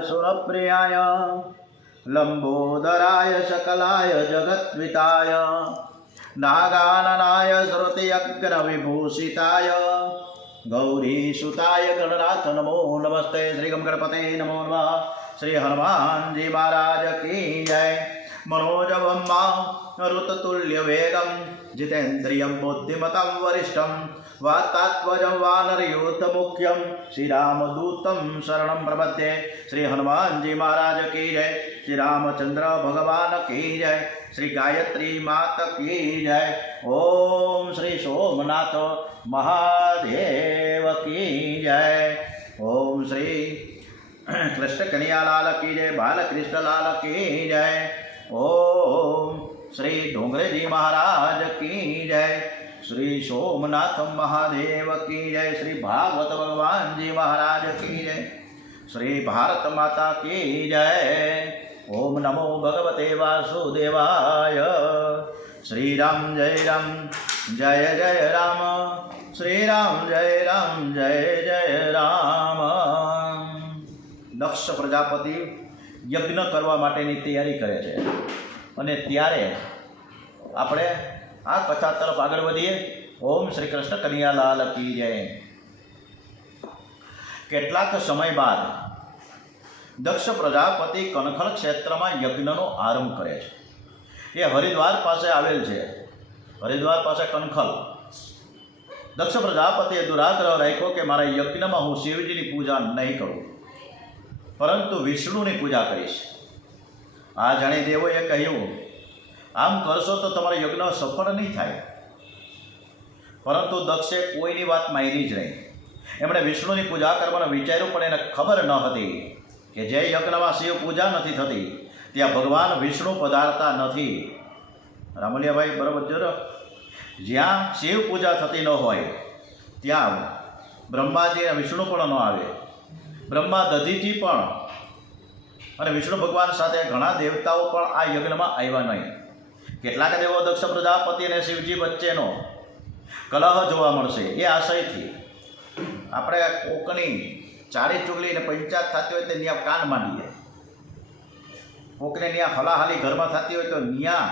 सुरप्रियाय लंबोदराय सकलाय जगद्विताय नागाननाय श्रुतियज्ञविभूषिताय गौरीसुताय गणनाथ नमो नमस्ते। श्री गणपते नमो नमः। श्री हनुमान जी महाराज की जय। मनोजवं मारुततुल्य वेगं जितेन्द्रियं बुद्धिमतं वरिष्ठं वातात्मजं वानरयूथमुख्यं श्रीरामदूतं शरणं प्रपद्ये। श्री हनुमान जी महाराज की जय। श्री रामचंद्र भगवान की जय। श्री गायत्री मात की जय। ओम श्री सोमनाथ महादेव की जय। ओम श्री कृष्ण कन्हैयालाल की जय। बालकृष्ण लाल की जय। ओम श्री डोंगरे जी महाराज की जय। श्री सोमनाथ महादेव की जय। श्री भागवत भगवान जी महाराज की जय। श्री भारत माता की जय। ओम नमो भगवते वासुदेवाय। श्री राम जय जय राम। श्री राम जय जय राम। दक्ष प्रजापति यज्ञ करवा माटेनी तैयारी करे छे અને ત્યારે આપણે આ કથા તરફ આગળ વધીએ। ઓમ શ્રી કૃષ્ણ કનૈયાલાલ की जय। કેટલાક સમય બાદ દક્ષ પ્રજાપતિ કનખલ ક્ષેત્રમાં યજ્ઞનો આરંભ કરે છે। એ હરિદ્વાર પાસે આવેલ છે। હરિદ્વાર પાસે કનખલ। દક્ષ પ્રજાપતિએ દુરાગ્રહ રાખ્યો કે મારા યજ્ઞમાં હું શિવજીની પૂજા નહીં કરું, પરંતુ વિષ્ણુની પૂજા કરીશ। આ જાણી દેવોએ કહ્યું, આમ કરશો તો તમારો યજ્ઞ સફળ નહીં થાય। પરંતુ દક્ષે કોઈની વાત માની જ નહીં। એમણે વિષ્ણુની પૂજા કરવાનું વિચાર્યું, પણ એને ખબર ન હતી કે જે યજ્ઞમાં શિવ પૂજા નથી થતી ત્યાં ભગવાન વિષ્ણુ પધારતા નથી। રામલિયાભાઈ બરાબર જો, જ્યાં શિવ પૂજા થતી ન હોય ત્યાં બ્રહ્માજી અને વિષ્ણુ પણ ન આવે। બ્રહ્મા દધીજી પણ અને વિષ્ણુ ભગવાન સાથે ઘણા દેવતાઓ પણ આ યજ્ઞમાં આવ્યા નહીં। કેટલાક દેવો દક્ષ પ્રજાપતિ અને શિવજી વચ્ચેનો કલહ જોવા મળશે એ આશયથી આપણે કોકની ચારી ચુગલી અને પંચાયત થતી હોય તો ત્યાં કાન માંડીએ। કોકને ત્યાં હલાહાલી ઘરમાં થતી હોય તો ત્યાં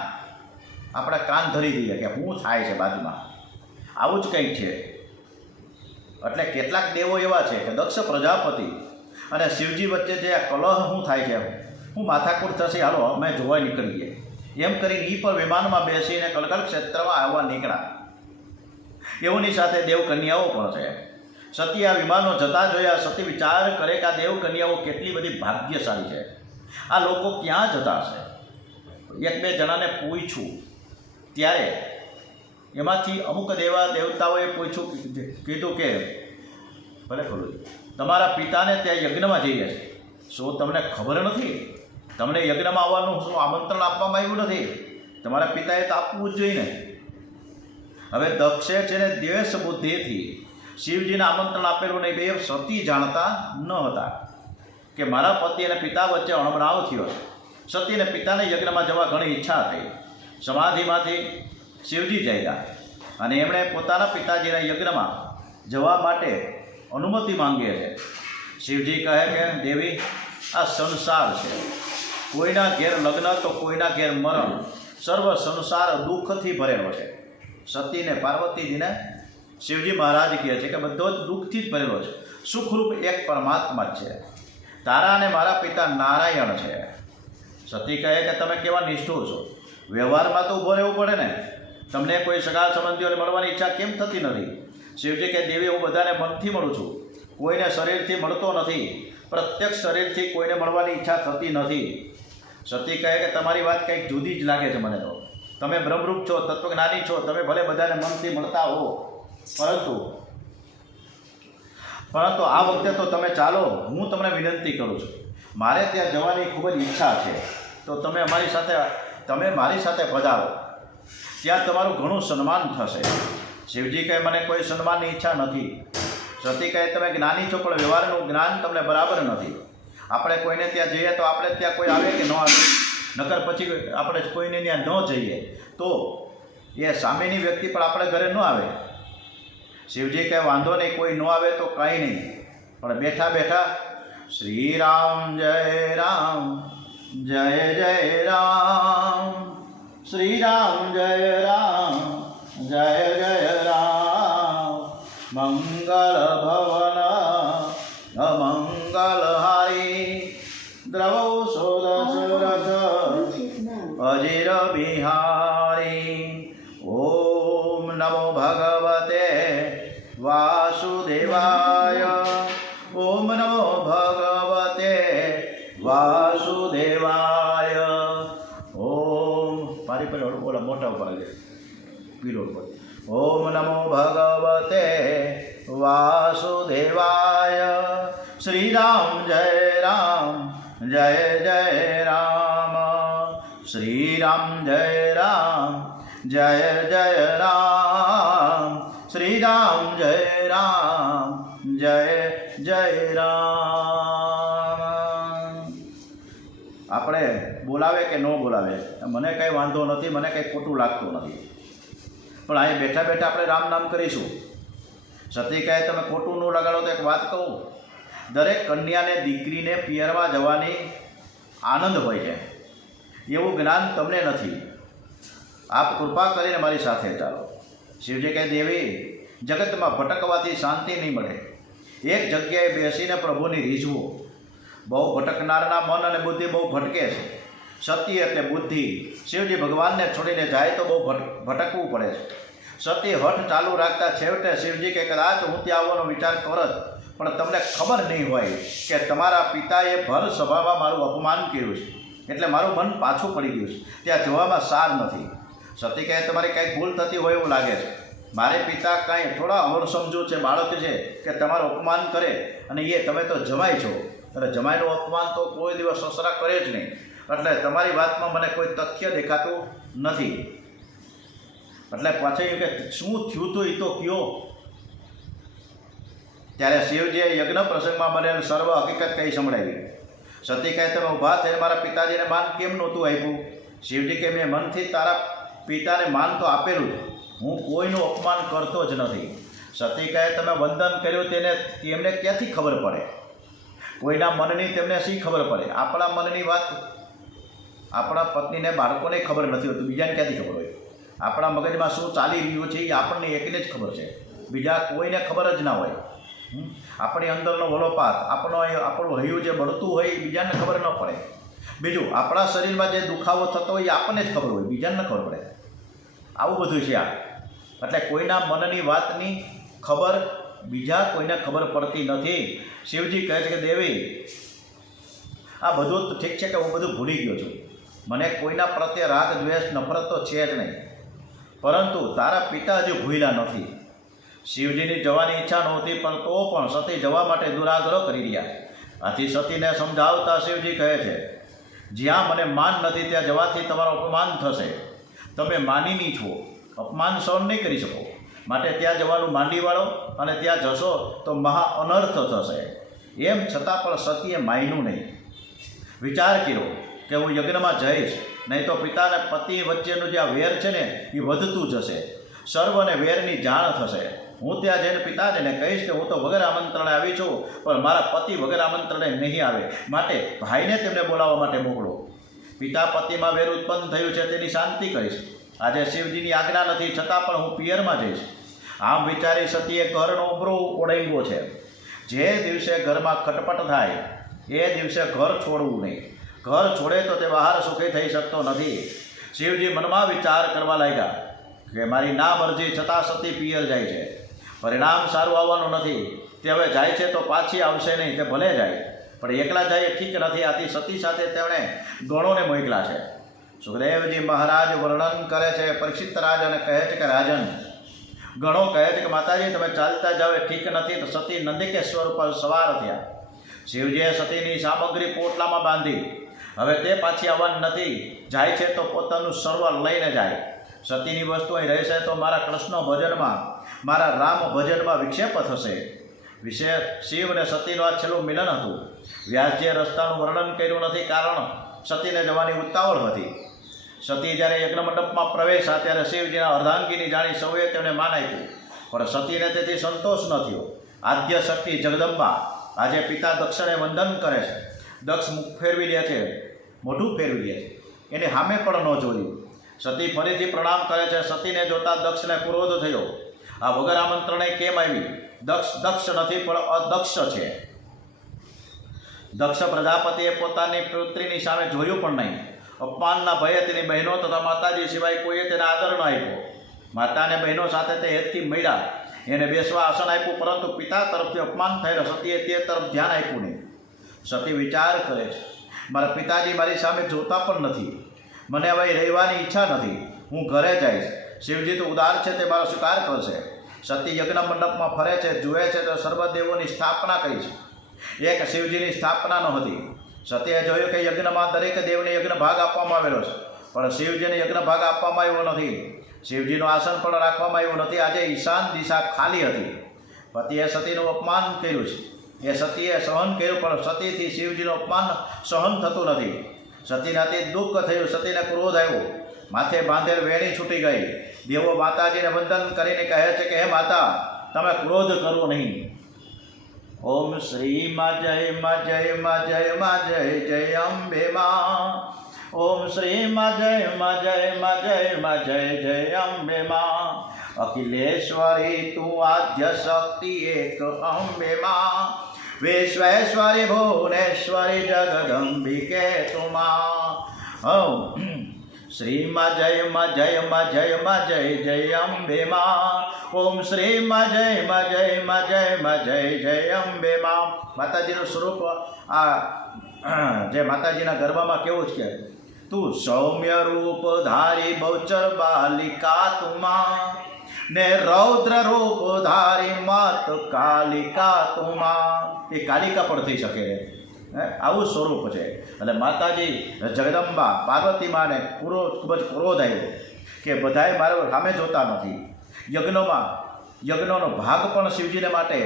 આપણે કાન ધરી દઈએ કે શું થાય છે બાજુમાં, આવું જ કંઈક છે। એટલે કેટલાક દેવો એવા છે કે દક્ષ પ્રજાપતિ અને શિવજી વચ્ચે જે કલહ શું થાય છે, હું માથાકૂટ થશે, હાલો અમે જોવા નીકળીએ, એમ કરીને એ પણ વિમાનમાં બેસીને કનખલ ક્ષેત્રમાં આવવા નીકળ્યા। એઓની સાથે દેવ કન્યાઓ પણ છે। સતી આ વિમાનો જતા જોયા। સતી વિચાર કરે કે આ દેવ કન્યાઓ કેટલી બધી ભાગ્યશાળી છે, આ લોકો ક્યાં જતા હશે। એક બે જણાને પૂછ્યું ત્યારે એમાંથી અમુક દેવતાઓએ પૂછ્યું, કીધું કે ભલે ખરું તમારા પિતાને ત્યાં યજ્ઞમાં જઈએ છે, શું તમને ખબર નથી? તમને યજ્ઞમાં આવવાનું શું આમંત્રણ આપવામાં આવ્યું નથી? તમારા પિતાએ તો આપવું જ જોઈએ ને। હવે દક્ષે છે ને દ્વેષ બુદ્ધિથી શિવજીને આમંત્રણ આપેલું નહીં। બે સતી જાણતા ન હતા કે મારા પતિ અને પિતા વચ્ચે અણબનાવ થયો છે। સતીને પિતાને યજ્ઞમાં જવા ઘણી ઈચ્છા થઈ। સમાધિમાંથી શિવજી જયા અને એમણે પોતાના પિતાજીના યજ્ઞમાં જવા માટે अनुमति मांगे है। शिवजी कहे कि देवी आ संसार है, कोईना घेर लग्न तो कोईना घेर मरण, सर्व संसार दुख थी भरेलो है। सती ने पार्वती जी ने शिवजी महाराज कहे कि बधो दुख थी ज भरेलो है। सुखरूप एक परमात्मा है, तारा ने मारा पिता नारायण है। सती कहे कि तमे केवा निष्ठुर छो, व्यवहार में तो उभो रहेवुं पड़े ने, तमने कोई सगा संबंधीओने मळवानी इच्छा केम थती नथी? शिवजी के देवी हूँ बधाने मनथी मळुं छुं, कोईने शरीरथी मळतो नथी, प्रत्यक्ष शरीरथी कोईने मळवानी इच्छा थती नथी। सती कहे कि तमारी बात कंईक जुदी ज लागे छे मने तो, तमे ब्रह्मरूप छो, तत्वज्ञानी छो, तमे भले बधाने मनथी मळता हो, परंतु आ वखते तो तमे चालो, हूँ तमने विनंती करूँ छुं, मारे त्यां जवानी खूब ज इच्छा छे, तो तमे मारी साथे पधारो, त्यां तमारुं घणुं सन्मान थशे। शिवजी कहे मने कोई सन्मान की इच्छा नहीं। सती कहे तमे ज्ञानी छो पण व्यवहारनु ज्ञान तमने बराबर नहीं। आपणे कोईने त्यां जईए तो आपणे त्यां कोई आवे कि न आवे, नकर पछी आपणे कोईने त्यां न जईए तो ए सामेनी व्यक्ति पण आपणे घरे न आवे। शिवजी कहे वांधो नहीं, कोई न आवे तो कहीं नहीं, पण बैठा बैठा શ્રી રામ જય જય રામ, શ્રી રામ જય જય રામ, મંગલ ભવન અમંગલ હારી, દ્રવૌ સોદશરથ અજીર બિહારી. ઓમ નમો ભગવતે વાસુદેવાય, ઓમ નમો ભગવતે વાસુદેવાય. ઓમ મારી પર બોલા મોટા ઉપર પીલો ઉપર. ઓમ નમો ભગવતે વાસુદેવાય. શ્રી રામ જય જય રામ, શ્રી રામ જય જય રામ, શ્રી રામ જય જય રામ. આપણે બોલાવે કે ન બોલાવે મને કંઈ વાંધો નથી, મને કંઈ ખોટું લાગતું નથી, પણ અહીં બેઠા બેઠા આપણે રામ નામ કરીશું. સતી કહે તમે ખોટું ન લગાડો તો એક વાત કહું, દરેક કન્યાને દીકરીને પિયરમાં જવાની આનંદ હોય છે, એવું જ્ઞાન તમને નથી. આપ કૃપા કરીને મારી સાથે ચાલો. શિવજી કહે દેવી, જગતમાં ભટકવાથી શાંતિ નહીં મળે, એક જગ્યાએ બેસીને પ્રભુની રીઝવો. બહુ ભટકનારના મન અને બુદ્ધિ બહુ ભટકે છે. સતી એટલે બુદ્ધિ. શિવજી ભગવાનને છોડીને જાય તો બહુ ભટકવું પડે છે. સતી હઠ ચાલુ રાખતા છેવટે શિવજી કે કદાચ હું ત્યાં આવવાનો વિચાર કરત, પણ તમને ખબર નહીં હોય કે તમારા પિતાએ ભર સભામાં મારું અપમાન કર્યું છે, એટલે મારું મન પાછું પડી ગયું છે, ત્યાં જોવામાં સાર નથી. સતી કહે તમારી કંઈક ભૂલ થતી હોય એવું લાગે છે. મારે પિતા કાંઈ થોડા અણસમજુ છે, બાળક છે કે તમારું અપમાન કરે, અને એ તમે તો જમાઈ છો, અને જમાઈનું અપમાન તો કોઈ દિવસ સસરા કરે જ નહીં, એટલે તમારી વાતમાં મને કોઈ તથ્ય દેખાતું નથી. એટલે પાછળ કે શું થયું હતું એ તો કયો. ત્યારે શિવજીએ યજ્ઞ પ્રસંગમાં બનેલ સર્વ હકીકત કહી સંભળાવી. સતી કહે તમે ઊભા થઈને મારા પિતાજીને માન કેમ નહોતું આપ્યું. શિવજી કે મેં મનથી તારા પિતાને માન તો આપેલું જ, હું કોઈનું અપમાન કરતો જ નથી. સતી કહે તમે વંદન કર્યું તેમને ક્યાંથી ખબર પડે, કોઈના મનની તેમને શી ખબર પડે. આપણા મનની વાત આપણા પત્નીને બાળકોને ખબર નથી હોતી, બીજાને ક્યાંથી ખબર હોય. આપણા મગજમાં શું ચાલી રહ્યું છે એ આપણને એકને જ ખબર છે, બીજા કોઈને ખબર જ ના હોય. આપણી અંદરનો વલોપાત, આપણું હૈયું જે બળતું હોય એ બીજાને ખબર ન પડે. બીજું આપણા શરીરમાં જે દુખાવો થતો હોય એ આપણને જ ખબર હોય, બીજાને ન ખબર પડે. આવું બધું છે આ. એટલે કોઈના મનની વાતની ખબર બીજા કોઈને ખબર પડતી નથી. શિવજી કહે છે કે દેવી, આ બધું તો ઠીક છે કે હું બધું ભૂલી ગયો છું, મને કોઈના પ્રત્યે રાગ દ્વેષ નફરત તો છે જ નહીં, પરંતુ તારા પિતા હજુ ભૂલ્યા નથી. શિવજીની જવાની ઈચ્છા નહોતી, પણ તો પણ સતી જવા માટે દુરાગ્રહ કરી રહ્યા. આથી સતીને સમજાવતા શિવજી કહે છે જ્યાં મને માન નથી ત્યાં જવાથી તમારું અપમાન થશે. તમે માનીની છો, અપમાન સહન નહીં કરી શકો, માટે ત્યાં જવાનું માંડી વાળો, અને ત્યાં જશો તો મહા અનર્થ થશે. એમ છતાં પણ સતીએ માન્યું નહીં. વિચાર કર્યો કે હું યજ્ઞમાં જઈશ, નહીં તો પિતા અને પતિ વચ્ચેનું જે આ વેર છે ને એ વધતું જશે, સર્વને વેરની જાણ થશે. હું ત્યાં જઈને પિતાજીને કહીશ કે હું તો વગર આમંત્રણે આવી છું, પણ મારા પતિ વગર આમંત્રણે નહીં આવે, માટે ભાઈને તેમને બોલાવવા માટે મોકલો. પિતા પતિમાં વેર ઉત્પન્ન થયું છે તેની શાંતિ કરીશ. આજે શિવજીની આજ્ઞા નથી, છતાં પણ હું પિયરમાં જઈશ. આમ વિચારી સતીએ ઘરનો ઉંબરો ઓળંગ્યો છે. જે દિવસે ઘરમાં ખટપટ થાય એ દિવસે ઘર છોડવું નહીં. ઘર છોડે તો તે બહાર સુખી થઈ શકતો નથી. શિવજી મનમાં વિચાર કરવા લાગ્યા કે મારી ના મરજી છતાં સતી પિયર જાય છે, પરિણામ સારું આવવાનું નથી. તે હવે જાય છે તો પાછી આવશે નહીં, તે ભલે જાય, પણ એકલા જાય ઠીક નથી. આથી સતી સાથે તેમણે ગણોને મોકલા છે. સુખદેવજી મહારાજ વર્ણન કરે છે પરીક્ષિત રાજ, અને કહે છે કે રાજન, ગણો કહે છે કે માતાજી તમે ચાલતા જાઓ એ ઠીક નથી. તો સતી નંદિકેશ્વર ઉપર સવાર થયા. શિવજીએ સતીની સામગ્રી પોટલામાં બાંધી. હવે તે પાછી આવવાની નથી, જાય છે તો પોતાનું સર્વ લઈને જાય. સતીની વસ્તુ અહીં રહેશે તો મારા કૃષ્ણ ભજનમાં, મારા રામ ભજનમાં વિક્ષેપ થશે. શિવ અને સતીનું આ છેલ્લું મિલન હતું. વ્યાસજીએ રસ્તાનું વર્ણન કર્યું નથી, કારણ સતીને જવાની ઉતાવળ હતી. સતી જ્યારે યજ્ઞમંડપમાં પ્રવેશ્યા ત્યારે શિવજીના અર્ધાંગીની જાણી સૌએ તેમને માન આપ્યું, પણ સતીને તેથી સંતોષ ન થયો. આદ્ય શક્તિ જગદંબા આજે પિતા દક્ષને વંદન કરે છે. દક્ષ મુખ ફેરવી લે છે, મોઢું ફેરવી લે છે, એને સામે પણ ન જોયું. સતી ફરીથી પ્રણામ કરે છે. સતીને જોતા દક્ષને ક્રોધ થયો. આ વગર આમંત્રણે કેમ આવી? દક્ષ નથી પણ અદક્ષ છે. દક્ષ પ્રજાપતિએ પોતાની પુત્રીની સામે જોયું પણ નહીં. અપમાનના ભયે તેની બહેનો તથા માતાજી સિવાય કોઈએ તેને આદર ન આપ્યો. માતા અને બહેનો સાથે તે હેતથી મળ્યા. એને બેસવા આસન આપ્યું, પરંતુ પિતા તરફથી અપમાન થયેલો સતીએ તે તરફ ધ્યાન આપ્યું નહીં. સતી વિચાર કરે છે, મારા પિતાજી મારી સામે જોતા પણ નથી. મને હવે રહેવાની ઈચ્છા નથી. હું ઘરે જઈશ. શિવજી તો ઉદાર છે, તે મારો સ્વીકાર કરશે. સતી યજ્ઞ મંડપમાં ફરે છે, જુએ છે તો સર્વદેવોની સ્થાપના કરી છે. એક શિવજીની સ્થાપના ન હતી. સતીએ જોયું કે યજ્ઞમાં દરેક દેવને યજ્ઞ ભાગ આપવામાં આવેલો છે, પણ શિવજીને યજ્ઞ ભાગ આપવામાં આવ્યો નથી. શિવજીનું આસન પણ રાખવામાં આવ્યું નથી. આજે ઈશાન દિશા ખાલી હતી. પતિએ સતીનું અપમાન કર્યું છે. એ સતીએ સહન કર્યું, પણ સતીથી શિવજીનું અપમાન સહન થતું નથી. સતીને અતિ દુઃખ થયું. સતીને ક્રોધ આવ્યો. માથે બાંધેલ વેણી છૂટી ગઈ. દેવો માતાજીને વંદન કરીને કહે છે કે હે માતા, તમે ક્રોધ કરો નહીં. ઓમ શ્રી માં જય માં જય માં જય માં જય જય અંબે માં. ઓમ શ્રી માં જય માં જય માં જય માં જય જય અંબે માં. અખિલેશ્વરી તું આદ્ય શક્તિ એક અંબે માં. વિશ્વેશ્વરી ભુવનેશ્વરી જગદંબિકે તુમા. શ્રી માં જય માં જય માં જય માં જય જય અંબે માં. ઓમ શ્રી માં જય માં જય માં જય માં જય જય અંબે માં. માતાજીનું સ્વરૂપ આ જે માતાજીના ગરબામાં કેવું છે કે તું સૌમ્ય રૂપ ધારી બહુચર બાલિકા તુમા, ને રૌદ્ર રૂપ ધારી માત કાલિકા તુમા. એ કાલિકા પણ થઈ શકે. આવું સ્વરૂપ છે. એટલે માતાજી જગદંબા પાર્વતી માને ખૂબ જ ક્રોધ આવ્યો કે બધાએ મારા સામે જોતા નથી. યજ્ઞોનો ભાગ પણ શિવજીને માટે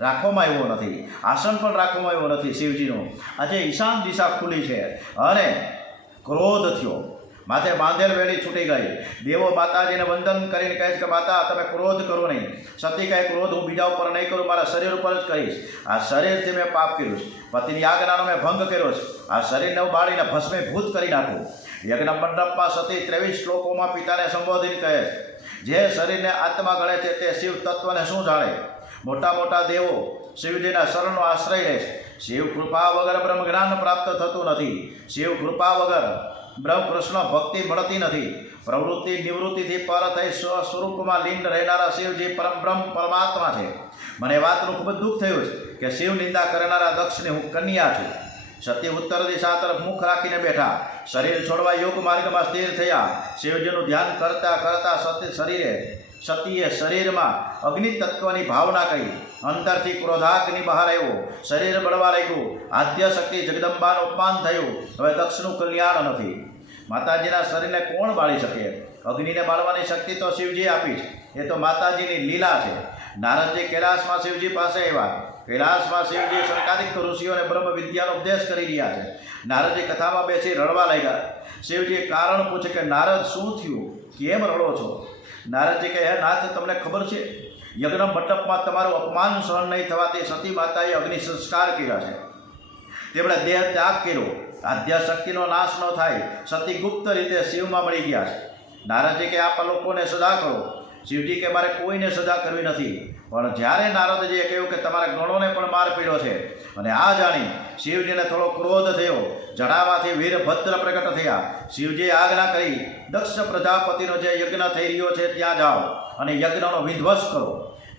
રાખવામાં આવ્યો નથી. આસન પણ રાખવામાં આવ્યો નથી શિવજીનું. આજે ઈશાન દિશા ખુલી છે અને ક્રોધ થયો. માથે બાંધેલ વેડી છૂટી ગઈ. દેવો માતાજીને વંદન કરીને કહે છે કે માતા, તમે ક્રોધ કરો નહીં. સતી કહે, ક્રોધ હું બીજા ઉપર નહીં કરું, મારા શરીર ઉપર જ કરીશ. આ શરીરથી મેં પાપ કર્યું છે. પતિની આજ્ઞાનો મેં ભંગ કર્યો છે. આ શરીરને ઉબાડીને ભસ્મીભૂત કરી નાખું. યજ્ઞ મંડપમાં સતી 23 શ્લોકોમાં પિતાને સંબોધીને કહે, જે શરીરને આત્મા ગણે છે તે શિવ તત્વને શું જાણે. મોટા મોટા દેવો શિવજીના શરણનો આશ્રય લે છે. શિવ કૃપા વગર બ્રહ્મ જ્ઞાન પ્રાપ્ત થતું નથી. શિવ કૃપા વગર બ્રહ્મ કૃષ્ણ ભક્તિ મળતી નથી. પ્રવૃત્તિ નિવૃત્તિથી પર થઈ સ્વસ્વરૂપમાં લીન રહેનારા શિવજી પરમ પરમાત્મા છે. મને વાતનું ખૂબ જ દુઃખ થયું છે કે શિવ નિંદા કરનારા દક્ષની હું કન્યા છું. સતી ઉત્તર દિશા તરફ મુખ રાખીને બેઠા. શરીર છોડવા યોગ માર્ગમાં સ્થિર થયા. શિવજીનું ધ્યાન કરતા કરતા સતીએ શરીરમાં અગ્નિ તત્વની ભાવના કરી. અંદરથી ક્રોધાગ્નિ બહાર આવ્યો. શરીર બળવા લાગ્યું. આદ્ય શક્તિ જગદંબાનું અપમાન થયું. હવે દક્ષનું કલ્યાણ નથી. માતાજીના શરીરને કોણ બાળી શકે? અગ્નિને બાળવાની શક્તિ તો શિવજીએ આપી છે. એ તો માતાજીની લીલા છે. નારદજી કૈલાસમાં શિવજી પાસે આવ્યા. કૈલાસમાં શિવજી શંકાદિક ઋષિઓને બ્રહ્મ વિદ્યાનો ઉપદેશ કરી રહ્યા છે. નારદજી કથામાં બેસી રડવા લાગ્યા. શિવજી કારણ પૂછે કે નારદ, શું થયું? કેમ રડો છો? નારદજી કહે, હે નાથ, તમને ખબર છે યજ્ઞ મંડપમાં તમારું અપમાન સહન નહીં થવાથી સતી માતાએ અગ્નિ સંસ્કાર કર્યા છે. તેમણે દેહ ત્યાગ કર્યો. આદ્ય શક્તિનો નાશ ન થાય. સતી ગુપ્ત રીતે શિવમાં મળી ગયા છે. નારદજી કે આપ લોકોને સજા કરો. શિવજી કે મારે કોઈને સજા કરવી નથી. પણ જ્યારે નારદજીએ કહ્યું કે તમારા ગણોને પણ માર પીડ્યો છે, અને આ જાણી શિવજીને થોડો ક્રોધ થયો. જડામાંથી વીરભદ્ર પ્રગટ થયા. શિવજીએ આજ્ઞા કરી, દક્ષ પ્રજાપતિનો જે યજ્ઞ થઈ રહ્યો છે ત્યાં જાઓ અને યજ્ઞનો વિધ્વંસ કરો.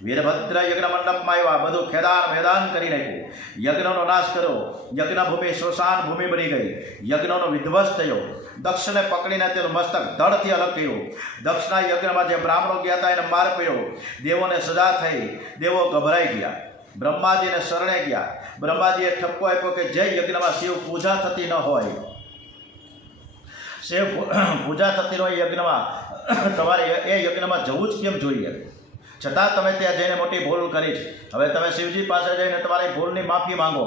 વીરભદ્ર યજ્ઞ મંડપમાં આવ્યા. બધું ખેદાન મેદાન કરી નાખ્યું. યજ્ઞનો નાશ કર્યો. યજ્ઞભૂમિ શ્મશાન ભૂમિ બની ગઈ. યજ્ઞનો વિધ્વંસ થયો. દક્ષને પકડીને તેનું મસ્તક ધડથી અલગ કર્યું. દક્ષના યજ્ઞમાં જે બ્રાહ્મણો ગયા હતા એને માર પડ્યો. દેવોને સજા થઈ. દેવો ગભરાઈ ગયા. બ્રહ્માજીને શરણે ગયા. બ્રહ્માજીએ ઠપકો આપ્યો કે જે યજ્ઞમાં શિવ પૂજા થતી ન હોય, શિવ પૂજા થતી હોય યજ્ઞમાં, તમારે એ યજ્ઞમાં જવું જ કેમ જોઈએ? છતાં તમે ત્યાં જઈને મોટી ભૂલ કરી છે. હવે તમે શિવજી પાસે જઈને તમારી ભૂલની માફી માંગો.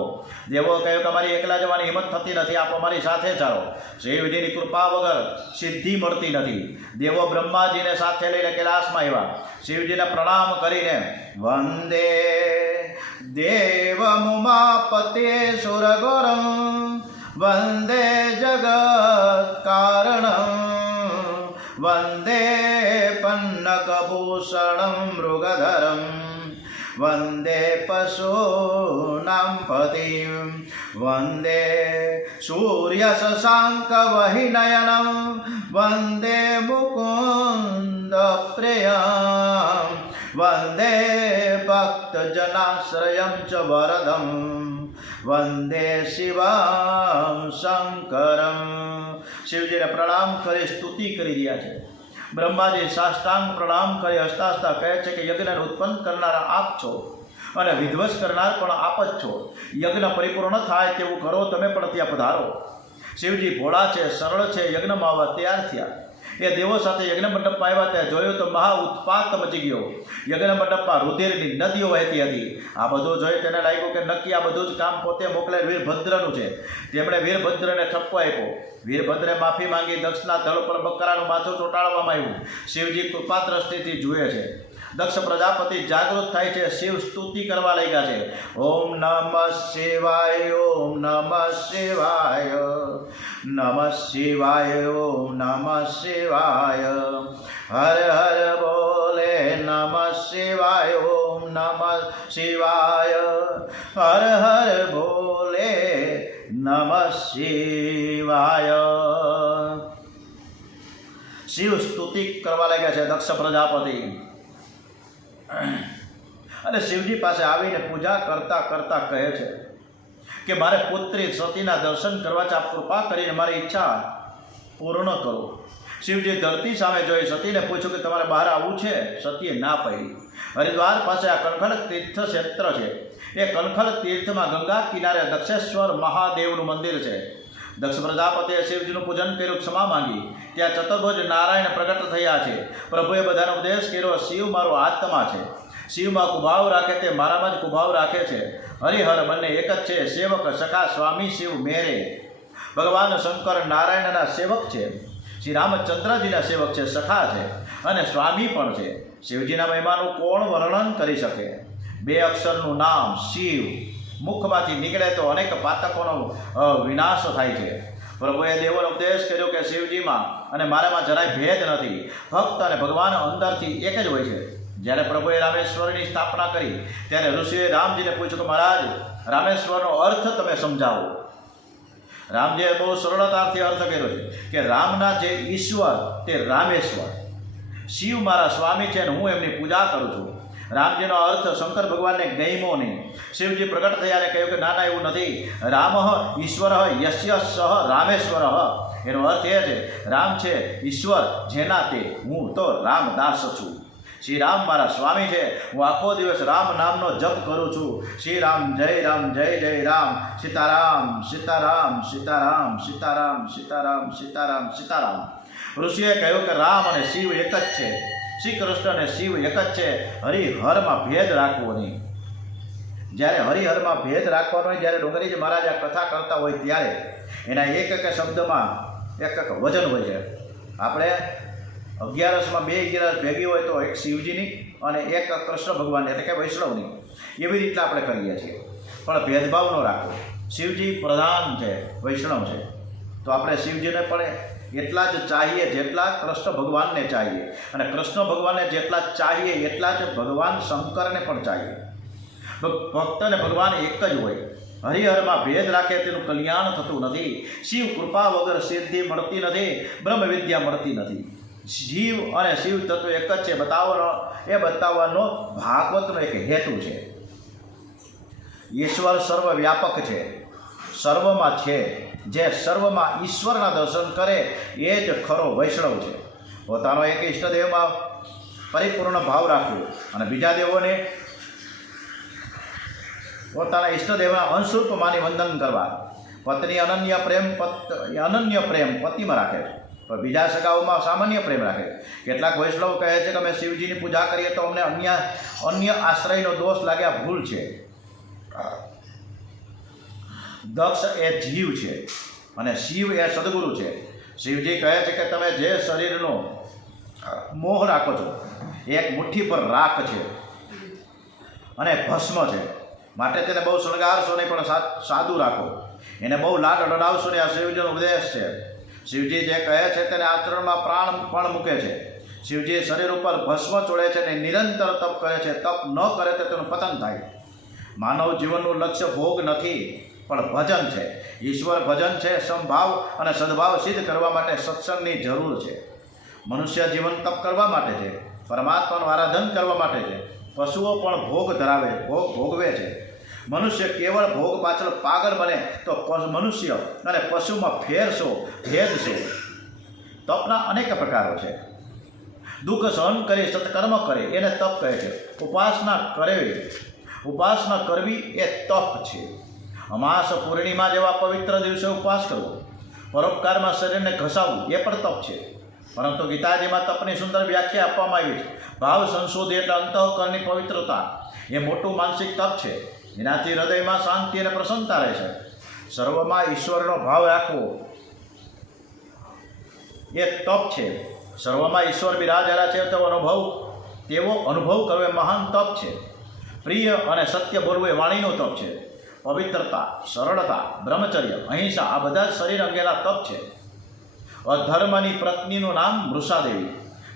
દેવો કહ્યું કે અમારી એકલા જવાની હિંમત થતી નથી, આપ અમારી સાથે ચાલો. શિવજીની કૃપા વગર સિદ્ધિ મળતી નથી. દેવો બ્રહ્માજીને સાથે લઈને કૈલાસમાં આવ્યા. શિવજીને પ્રણામ કરીને વંદે દેવમુમાપતે સુરગુરમ વંદે જગત્કારણમ વંદે પન્નકભૂષણમ મૃગધરમ વંદે પશૂનાં પતિં વંદે સૂર્યશશાંકવહિનયનં વંદે મુકુન્દપ્રિયં વંદે ભક્તજનાશ્રયં ચ વરદં વંદે શિવં શંકરમ. શિવજીને પ્રણામ કરી સ્તુતિ કરી રહ્યા છે. બ્રહ્માજી સાષ્ટાંગ પ્રણામ કરી હસતા હસતા કહે છે કે યજ્ઞને ઉત્પન્ન કરનારા આપ છો અને વિધ્વંસ કરનાર પણ આપ જ છો. યજ્ઞ પરિપૂર્ણ થાય તેવું કરો, તમે પણ ત્યાં પધારો. શિવજી ભોળા છે, સરળ છે, યજ્ઞમાં આવવા તૈયાર થયા. એ દેવો સાથે યજ્ઞ મંડપમાં આવ્યા ત્યાં જોયું તો મહા ઉત્પાત મચી ગયો. યજ્ઞ મંડપમાં રુધિરની નદીઓ વહેતી હતી. આ બધું જોઈ તેને લાગ્યું કે નક્કી આ બધું જ કામ પોતે મોકલે વીરભદ્રનું છે. તેમણે વીરભદ્રને ઠપકો આપ્યો. વીરભદ્રે માફી માંગી. દક્ષના ધડ પર બકરાનું માથું ચોંટાડવામાં આવ્યું. શિવજી કૃપા દ્રષ્ટિથી જુએ છે. દક્ષ પ્રજાપતિ જાગૃત થાય છે. શિવ સ્તુતિ કરવા લાગ્યા છે. ઓમ નમઃ શિવાય, ઓમ નમઃ શિવાય, નમઃ શિવાય, ઓમ નમઃ શિવાય, હર હર બોલે નમઃ શિવાય, ઓમ નમઃ શિવાય, હર હર બોલે નમઃ શિવાય. શિવ સ્તુતિ કરવા લાગ્યા છે દક્ષ પ્રજાપતિ. અને શિવજી પાસે આવીને પૂજા કરતા કરતા કહે છે કે મારે પુત્રી સતીના દર્શન કરવા છે, આપ કૃપા કરીને મારી ઈચ્છા પૂર્ણ કરો. શિવજી ધરતી સામે જોઈ સતીને પૂછ્યું કે તમારે બહાર આવવું છે? સતીએ ના પાડી. હરિદ્વાર પાસે આ કનખલ તીર્થ ક્ષેત્ર છે. એ કનખલ તીર્થમાં ગંગા કિનારે દક્ષેશ્વર મહાદેવનું મંદિર છે. દક્ષ પ્રજાપતિએ શિવજીનું પૂજન કર્યું, ક્ષમા માંગી. ત્યાં ચતુર્ભુજ નારાયણ પ્રગટ થયા છે. પ્રભુએ બધાનો ઉપદેશ કર્યો. શિવ મારો આત્મા છે. શિવમાં કુભાવ રાખે તે મારામાં જ કુભાવ રાખે છે. હરિહર બંને એક જ છે. સેવક સખા સ્વામી શિવ મેરે. ભગવાન શંકર નારાયણના સેવક છે. શ્રી રામચંદ્રજીના સેવક છે, સખા છે અને સ્વામી પણ છે. શિવજીના મહિમાનું કોણ વર્ણન કરી શકે? બે અક્ષરનું નામ શિવ મુખમાંથી નીકળે તો અનેક પાતકોનો વિનાશ થાય છે. પ્રભુએ દેવોનો ઉપદેશ કર્યો કે શિવજીમાં અને મારામાં જરાય ભેદ નથી. ભક્ત અને ભગવાન અંદરથી એક જ હોય છે. જ્યારે પ્રભુએ રામેશ્વરની સ્થાપના કરી ત્યારે ઋષિએ રામજીને પૂછ્યું કે મહારાજ, રામેશ્વરનો અર્થ તમે સમજાવો. રામજીએ બહુ સરળતાથી અર્થ કર્યો છે કે રામના જે ઈશ્વર તે રામેશ્વર. શિવ મારા સ્વામી છે અને હું એમની પૂજા કરું છું. રામજીનો અર્થ શંકર ભગવાનને ગમ્યો નહીં. શિવજી પ્રગટ થયા અને કહ્યું કે ના ના, એવું નથી. રામ ઈશ્વર યસ્ય સહ રામેશ્વર. એનો અર્થ એ છે રામ છે ઈશ્વર, જેના તે હું તો રામદાસ છું. શ્રી રામ મારા સ્વામી છે. હું આખો દિવસ રામ નામનો જપ કરું છું. શ્રી રામ, જય જય રામ, સીતારામ સીતારામ સીતારામ સીતારામ સીતારામ સીતારામ સીતારામ. ઋષિએ કહ્યું કે રામ અને શિવ એક જ છે. શ્રી કૃષ્ણ અને શિવ એક જ છે. હરિહરમાં ભેદ રાખવો નહીં. જ્યારે હરિહરમાં ભેદ રાખવાનો હોય, જ્યારે ડુંગરીજી મહારાજ આ કથા કરતા હોય ત્યારે એના એક એક શબ્દમાં એક એક વજન હોય છે. આપણે 11માં 2 11 ભેગી હોય તો એક શિવજીની અને એક કૃષ્ણ ભગવાન એટલે કે વૈષ્ણવની, એવી રીતના આપણે કરીએ છીએ. પણ ભેદભાવ ન રાખવો. શિવજી પ્રધાન છે, વૈષ્ણવ છે, તો આપણે શિવજીને પણ એટલા જ ચાહીએ જેટલા કૃષ્ણ ભગવાનને ચાહીએ, અને કૃષ્ણ ભગવાનને જેટલા ચાહીએ એટલા જ ભગવાન શંકરને પણ ચાહીએ. ભક્ત અને ભગવાન એક જ હોય. હરિહરમાં ભેદ રાખે તેનું કલ્યાણ થતું નથી. શિવ કૃપા વગર સિદ્ધિ મળતી નથી, બ્રહ્મ વિદ્યા મળતી નથી. જીવ અને શિવ તત્વ એક જ છે. બતાવવાનો ભાગવતનો એક હેતુ છે. ઈશ્વર સર્વવ્યાપક છે, સર્વમાં છે. જે સર્વમાં ઈશ્વરના દર્શન કરે એ જ ખરો વૈષ્ણવ છે. પોતાનો એક ઈષ્ટદેવમાં પરિપૂર્ણ ભાવ રાખવો અને બીજા દેવોને પોતાના ઈષ્ટદેવના અંશરૂપ માની વંદન કરવા. પત્ની અનન્ય પ્રેમ પતિમાં રાખે છે, પણ બીજા સગાઓમાં સામાન્ય પ્રેમ રાખે. કેટલાક વૈષ્ણવ કહે છે કે અમે શિવજીની પૂજા કરીએ તો અમને અન્ય આશ્રયનો દોષ લાગ્યા, ભૂલ છે. દક્ષ એ જીવ છે અને શિવ એ સદગુરુ છે. શિવજી કહે છે કે તમે જે શરીરનો મોહ રાખો છો, એક મુઠ્ઠી પર રાખ છે અને ભસ્મ છે. માટે તેને બહુ શણગારશો નહીં, પણ સાદું રાખો. એને બહુ લાડ લડાવશો નહીં. આ શિવજીનો ઉપદેશ છે. શિવજી જે કહે છે તેને આચરણમાં પ્રાણ પણ મૂકે છે. શિવજી શરીર ઉપર ભસ્મ ચોળે છે અને નિરંતર તપ કરે છે. તપ ન કરે તો તેનું પતન થાય. માનવ જીવનનું લક્ષ્ય ભોગ નથી, પણ ભજન છે. ઈશ્વર ભજન છે. સમભાવ અને સદભાવ સિદ્ધ કરવા માટે સત્સંગની જરૂર છે. મનુષ્ય જીવન તપ કરવા માટે છે, પરમાત્માનું આરાધન કરવા માટે છે. પશુઓ પણ ભોગ ભોગવે છે. મનુષ્ય કેવળ ભોગ પાછળ પાગલ બને તો મનુષ્ય અને પશુમાં ભેદ છે. તપના અનેક પ્રકારો છે. દુઃખ સહન કરી સત્કર્મ કરે એને તપ કહે છે. ઉપાસના કરવી એ તપ છે. અમાસ પૂર્ણિમા જેવા પવિત્ર દિવસે ઉપવાસ કરવો, પરોપકારમાં શરીરને ઘસાવવું એ પણ તપ છે. પરંતુ ગીતાજીમાં તપની સુંદર વ્યાખ્યા આપવામાં આવી છે. ભાવ સંશોધી એટલે અંતઃકરણની પવિત્રતા એ મોટું માનસિક તપ છે. એનાથી હૃદયમાં શાંતિ અને પ્રસન્નતા રહે છે. સર્વમાં ઈશ્વરનો ભાવ રાખવો એ તપ છે. સર્વમાં ઈશ્વર બિરાજેલા છે તેવો અનુભવ કરવો એ મહાન તપ છે. પ્રિય અને સત્ય બોલવું એ વાણીનું તપ છે. પવિત્રતા, સરળતા, બ્રહ્મચર્ય, અહિંસા આ બધા જ શરીર અંગેના તપ છે. અધર્મની પત્નીનું નામ મૃષાદેવી.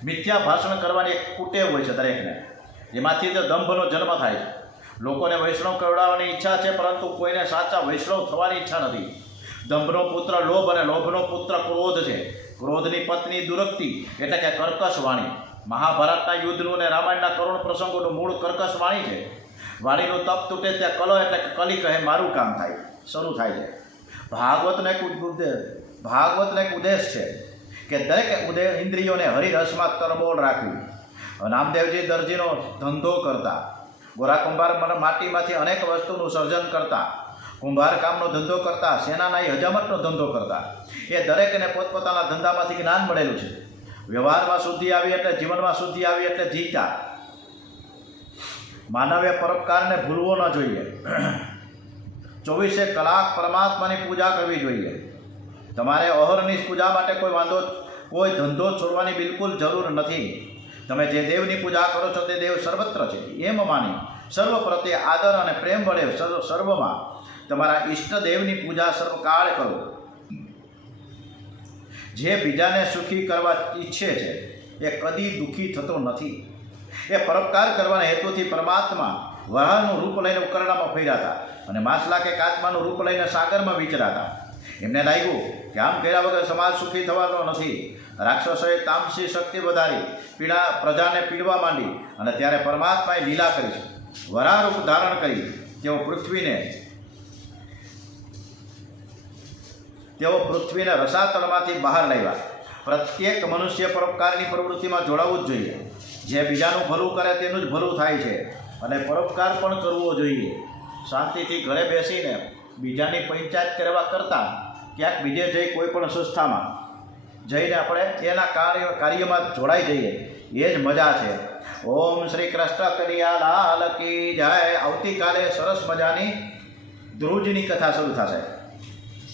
મિથ્યા ભાષણ કરવાની એક કુટેવ હોય છે દરેકને, જેમાંથી જ દંભનો જન્મ થાય છે. લોકોને વૈષ્ણવ કરવડાવવાની ઈચ્છા છે, પરંતુ કોઈને સાચા વૈષ્ણવ થવાની ઈચ્છા નથી. દંભનો પુત્ર લોભ અને લોભનો પુત્ર ક્રોધ છે. ક્રોધની પત્ની દુરક્તિ એટલે કે કર્કશ વાણી. મહાભારતના યુદ્ધનું અને રામાયણના કરુણ પ્રસંગોનું મૂળ કર્કશ વાણી છે. વાણીનું તપ તૂટે ત્યાં કલો એટલે કે કલી કહે મારું કામ થાય શરૂ થાય છે. ભાગવતનો એક ઉદ્દેશ છે કે દરેક ઇન્દ્રિયોને હરિરસમાં તરબોળ રાખવી. નામદેવજી દરજીનો ધંધો કરતા, ગોરા કુંભાર માટીમાંથી અનેક વસ્તુનું સર્જન કરતા, કુંભાર કામનો ધંધો કરતા, સેનાનાઈ હજામતનો ધંધો કરતા. એ દરેકને પોતપોતાના ધંધામાંથી જ્ઞાન મળેલું છે. વ્યવહારમાં શુદ્ધિ આવી એટલે જીવનમાં શુદ્ધિ આવી એટલે જીતા. માનવે પરોપકારને ભૂલવો ન જોઈએ. 24 કલાક પરમાત્માની પૂજા કરવી જોઈએ. તમારે અહર્નિશ પૂજા માટે કોઈ ધંધો છોડવાની બિલકુલ જરૂર નથી. તમે જે દેવની પૂજા કરો છો તે દેવ સર્વત્ર છે એમ માની સર્વ પ્રત્યે આદર અને પ્રેમ વડે સર્વમાં તમારા ઈષ્ટદેવની પૂજા સર્વકાળ કરો. જે બીજાને સુખી કરવા ઈચ્છે છે એ કદી દુઃખી થતો નથી. એ પરોપકાર કરવાના હેતુથી પરમાત્મા વરાહનું રૂપ લઈને ઉકરડામાં ફર્યા હતા અને માછલા કે કાચમાનું રૂપ લઈને સાગરમાં વિચરાતા. એમને લાગ્યું કે આમ કર્યા વગર સમાજ સુખી થવાનો નથી. રાક્ષસોએ તામસી શક્તિ વધારી પ્રજાને પીડવા માંડી અને ત્યારે પરમાત્માએ લીલા કરી છે. વરાહ રૂપ ધારણ કરી તેઓ પૃથ્વીને રસાતળમાંથી બહાર લાવ્યા. પ્રત્યેક મનુષ્ય પરોપકારની પ્રવૃત્તિમાં જોડાવવું જ જોઈએ. જે બીજાનું ભલું કરે તેનું જ ભલું થાય છે અને પરોપકાર પણ કરવો જોઈએ. શાંતિથી ઘરે બેસીને બીજાની પંચાયત કરવા કરતાં ક્યાંક બીજે જઈ કોઈ પણ સંસ્થામાં જઈને આપણે એના કાર્યમાં જોડાઈ જઈએ એ જ મજા છે. ઓમ શ્રી કૃષ્ણ કનૈયા લાલ કી જય. આવતીકાલે સરસ મજાની ધ્રુજની કથા શરૂ થશે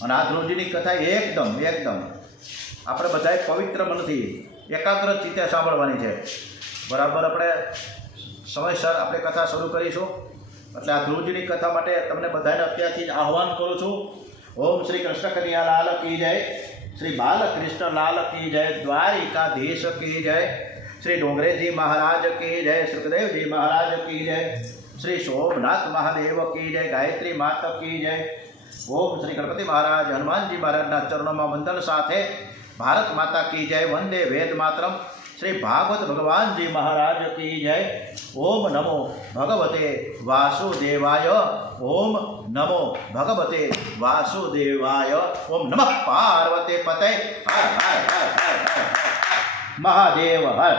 અને આ ધ્રુજની કથા એકદમ આપણે બધાએ પવિત્ર મનથી એકાગ્ર ચિત્તે સાંભળવાની છે. બરાબર આપણે સમયસર આપણે કથા શરૂ કરીશું. એટલે આ ધ્રુજની કથા માટે તમને બધાને અત્યારથી જ આહ્વાન કરું છું. ઓમ શ્રી કૃષ્ણ કનૈયા લાલ કી જય. શ્રી બાલકૃષ્ણ લાલ કી જય. દ્વારિકાધીશ કી જય. શ્રી ડોંગરેજી મહારાજ કી જય. સુખદેવજી મહારાજ કી જય. શ્રી સોમનાથ મહાદેવ કી જય. ગાયત્રી માતા કી જય. ઓમ શ્રી ગણપતિ મહારાજ હનુમાનજી મહારાજના ચરણોમાં વંદન સાથે ભારત માતા કી જય. વંદે વેદ માતરમ. શ્રી ભાગવત ભગવાનજી મહારાજ કી જય. ઓમ નમો ભગવતે વાસુદેવાય. ઓમ નમો ભગવતે વાસુદેવાય. ઓમ નમઃ પાર્વતે પતે. હર હર હર હર હર મહાદેવ હર.